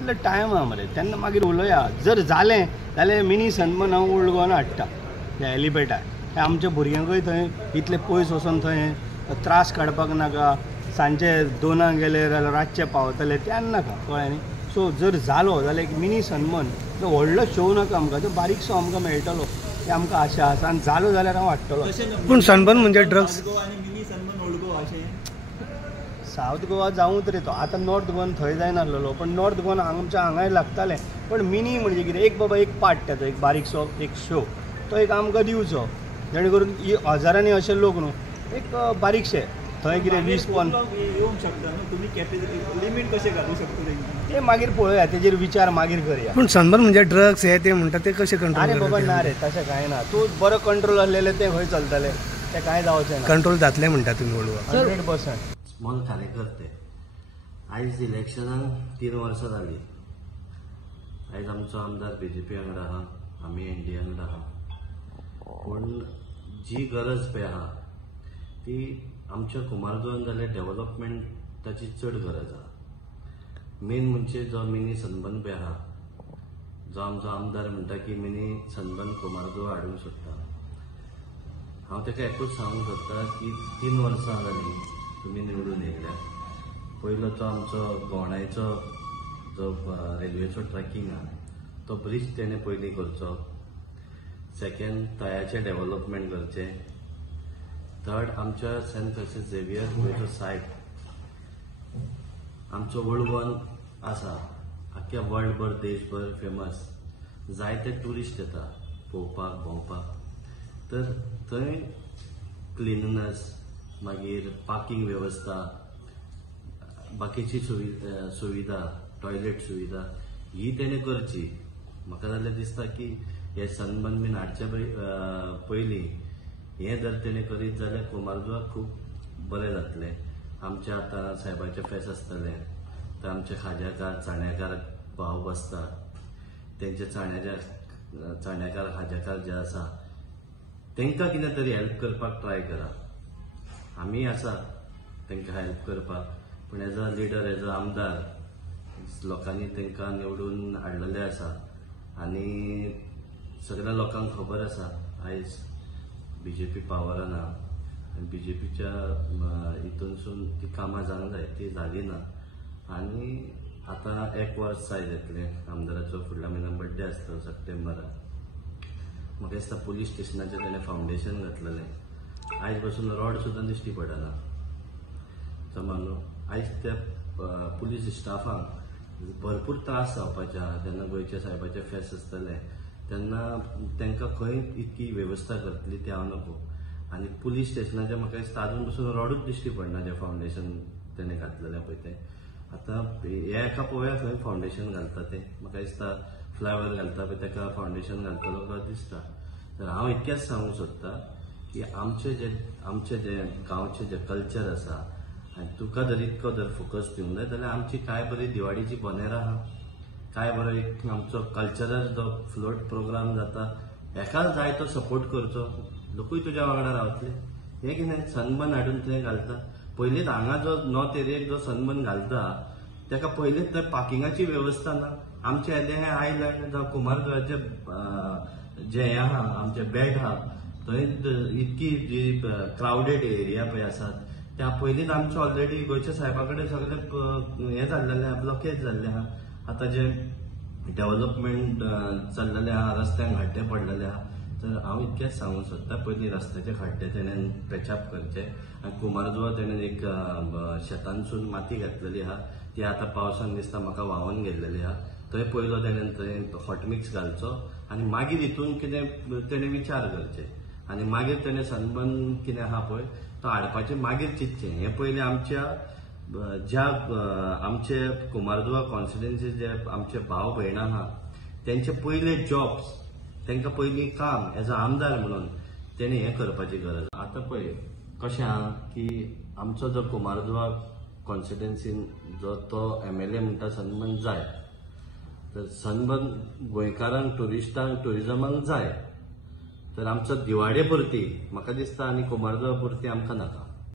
तितलो टायम आहा मरे, तेन्ना मागीर उलोवया. जर जालें जाल्यार मिनी सनबर्न हांव ओल्ड गोवान हाडटा त्या हेलिपॅडार. आमच्या भुरग्यांकूय थंय इतले पयस वचून थंय त्रास काडपाक नाका. सांजे 2 गेले जाल्यार रातचे पावतले तेन्ना नाका, कळ्ळें न्ही. सो जर जालो जाल्यार एक मिनी सनबर्न तो व्हडलो शो नाका आमकां, तो बारीकसो आमकां मेळटलो ही आमकां आशा आसा. आनी जालो जाल्यार हांव हाडटलो. पूण सनबर्न म्हणजे ड्रग्स सावथ गोवा जावं तरी तो आतां नॉर्थ गोवान थंय जायनासलो, पण नॉर्थ गोवान आमच्या हांगाय लागतालें. पण मिनी म्हणजे कितें, एक बाबा एक पार्ट त्याचो, एक बारीकसो एक शो तो एक आमकां दिवचो, जेणे करून हजारांनी अशे लोक न्हू, एक बारीकशे थंय कितें 20-50 येवंक शकता न्हू. तुमी लिमीट कशें घालूंक शकता ते मागीर पळोवया, तेजेर विचार मागीर करया. पूण सनबर्न म्हणजे ड्रग्स हे ते म्हणटा ते कशें कंट्रोल? अरे बाबा ना रे, तशें कांय ना. तूं बरो कंट्रोल आसलेले ते खंय चलतले, ते कांय जावचें ना. कंट्रोल जातले म्हणटा तुमी ओल्ड 100%. स्मॉल कार्यकर्ते आयज इलेक्शनाक 3 वर्सां जालीं. आयज आमचो आमदार BJP वांगडा आहा, आमी NDA वांगडा आहा. पूण जी गरज पळय आहा ती आमच्या कुमारजुव्यान जाल्यार डेव्हलपमेंटाची चड गरज आहा. मेन म्हणजे जो मिनी सनबर्न पळय आहा, जो आमचो आमदार म्हणटा की मिनी सनबर्न कुमारजुवा हाडूंक सोदता. हांव ताका एकूच सांगूंक सोदता की 3 वर्सां जालीं तुमी निवडून येयल्या. पयलो तो आमचो गोंडायचो जो रेल्वेचो ट्रॅकिंग आहा तो ब्रिज तेणे पयलीं करचो. सेकंड तळ्याचें डेव्हलपमेंट करचें. थर्ड आमच्या सेंट फ्रांसीस झेवियर गोंयचो सायट आमचो ओल्ड गोवन आसा, आख्ख्या वर्ल्डभर देशभर फेमस. जायते ट्युरिस्ट येता पळोवपाक भोंवपाक. तर थंय क्लिननेस, मागीर पार्किंग वेवस्था, बाकीची सुविधा, टॉयलेट सुविधा ही तेणे करची. म्हाका जाल्यार दिसता की हे सनबर्न बीन हाडचे पयलीं हें जर तेणे करीत जाल्यार कुमारजुवा खूब बरें जातलें. आमचे आतां सायबाचे फेस्त आसतले, तर आमचे खाज्याकार चाण्याकार भाव बसता, तेंचे चाण्याकार खाज्याकार जे आसा तांकां कितें तरी हेल्प करपाक ट्राय करा. आमी आसा तांकां हेल्प करपाक, पूण as a leader, as a आमदार लोकांनी तांकां निवडून हाडलेले आसा. आनी सगळ्या लोकांक खबर आसा आयज BJP पावरान आहा आनी BJPच्या हितूनसून ती कामां जावंक जाय ती जाली ना. आनी आतां 1 वर्स जायत येतलें आमदाराचो. फुडल्या म्हयन्याक बर्थडे आसता सप्टेंबराक. म्हाका दिसता पुलीस स्टेशनाचें तेणें फावंडेशन घातलेलें. आयज पासून रॉड सुद्दां दिश्टी पडना. समज न्हू, आयज त्या पुलीस स्टाफांक भरपूर त्रास जावपाचे आहा. जेन्ना गोंयच्या सायबाचे फेस्त आसतले तेन्ना तांकां खंय इतकी वेवस्था करतली ती हांव नको. आनी पुलीस स्टेशनाचें म्हाका दिसता आजून पासून रॉडूच दिश्टी पडना जें फावंडेशन तेणें घातलेलें पळय तें. आतां हे एका पळोवया खंय फावंडेशन घालता तें. म्हाका दिसता फ्लायओव्हर घालता पळय ताका फावंडेशन घालतलो काय दिसता. तर हांव इतकेंच सांगूंक सोदता की आमचे जे गांवचे जे कल्चर आसा, आनी तुका जर इतको जर फोकस दिवंक जाय जाल्यार आमची काय बरी दिवाळीची बोनेरां आहा, काय बरो एक आमचो कल्चरल जो फ्लोट प्रोग्राम जाता हेका जाय तो सपोर्ट करचो. लोकूय तुज्या वांगडा रावतले. हें कितें सनबर्न हाडून थंय घालता. पयलींच हांगा जो नॉर्थ एरियेक जो सनबर्न घालता ताका पयलींच थंय पार्किंगाची वेवस्था ना. आमचे येदे हें आयलँड जावं कुमारजुव्याचे जे हें आहा आमचे बेट आहा थंय इतकी जी क्रावडेड एरिया पळय आसात त्या पयलींच आमचे ऑलरेडी गोंयच्या सायबा कडेन सगळें हें जाल्लेलें आहा, ब्लॉकेज जाल्लें आहा. आतां जे डेव्हलपमेंट चल्लेलें आहा, रस्त्यांक खड्डे पडलेले आहा. तर हांव इतकेंच सांगूंक सोदता पयलीं रस्त्याचे खड्डे तेणेन पॅचअप करचे. आनी कुमारजुवा तेणेन एक शेतांसून माती घातलेली आहा ती आतां पावसान दिसता म्हाका व्हांवून गेल्लेली आहा. थंय पयलो तेणेन थंय हॉट मिक्स घालचो आनी मागीर हितून कितें तेणें विचार करचे. आनी मागीर तेणें सनबर्न कितें आहा पळय तो हाडपाचें मागीर चिंतचें. हें पयलीं आमच्या ज्या आमचे कुमारजुवा कॉन्स्टिट्युएन्सी जे आमचे भाव भयणां आहा तेंचे पयले जॉब्स, तांकां पयलीं काम एज अ आमदार म्हणून तेणी हें करपाची गरज. आतां पळय कशें आहा की आमचो जो कुमारजुवा कॉन्स्टिट्युएन्सीन जो तो MLA म्हणटा सनबर्न जाय, तर सनबर्न गोंयकारांक ट्युरिजमाक जाय. तर आमचो दिवाडे पुरती म्हाका दिसता आनी कुमारजुवा पुरती आमकां नाका.